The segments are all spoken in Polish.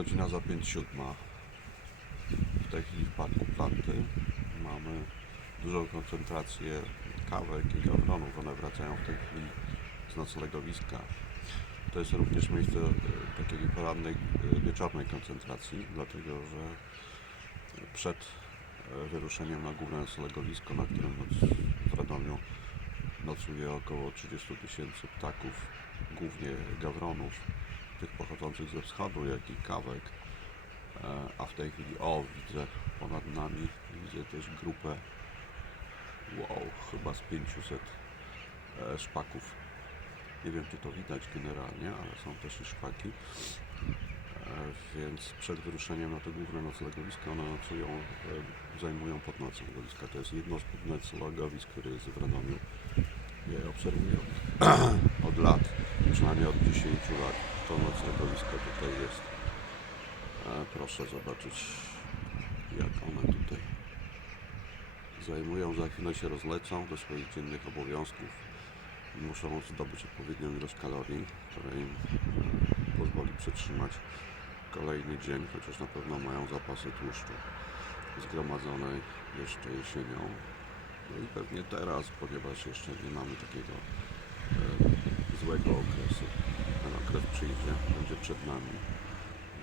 godzina za 5 siódma. W tej chwili w parku Planty mamy dużą koncentrację kawek i gawronów. One wracają w tej chwili z noclegowiska. To jest również miejsce e, takiej porannej, e, wieczornej koncentracji, dlatego że przed e, wyruszeniem na główne noclegowisko, na którym w Radomiu nocuje około 30 tysięcy ptaków, głównie gawronów, tych pochodzących ze wschodu, jak i kawek. E, A w tej chwili, o, widzę ponad nami, widzę też grupę, wow, chyba z 500 e, szpaków. Nie wiem, czy to widać generalnie, ale są też i szpaki. E, Więc przed wyruszeniem na to główne noclegowisko one nocują, zajmują pod noclegowiska. To jest jedno z noclegowisk, które jest w Radomiu. Je obserwuję od lat, przynajmniej od 10 lat. To noclegowisko tutaj jest. E, Proszę zobaczyć, jak one tutaj zajmują. Za chwilę się rozlecą do swoich dziennych obowiązków. Muszą zdobyć odpowiednią ilość kalorii, która im e, pozwoli przetrzymać kolejny dzień, chociaż na pewno mają zapasy tłuszczu zgromadzonej jeszcze jesienią. No i pewnie teraz, ponieważ jeszcze nie mamy takiego e, złego okresu. Ten okres przyjdzie, będzie przed nami,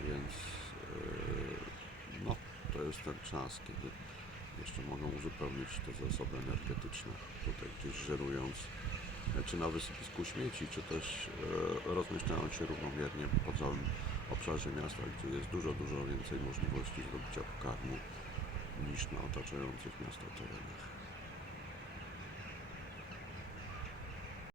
więc e, no, to jest ten czas, kiedy jeszcze mogą uzupełnić te zasoby energetyczne, tutaj gdzieś żerując, e, czy na wysypisku śmieci, czy też e, rozmieszczając się równomiernie po całym obszarze miasta, gdzie jest dużo, dużo więcej możliwości zdobycia pokarmu niż na otaczających miasto terenach.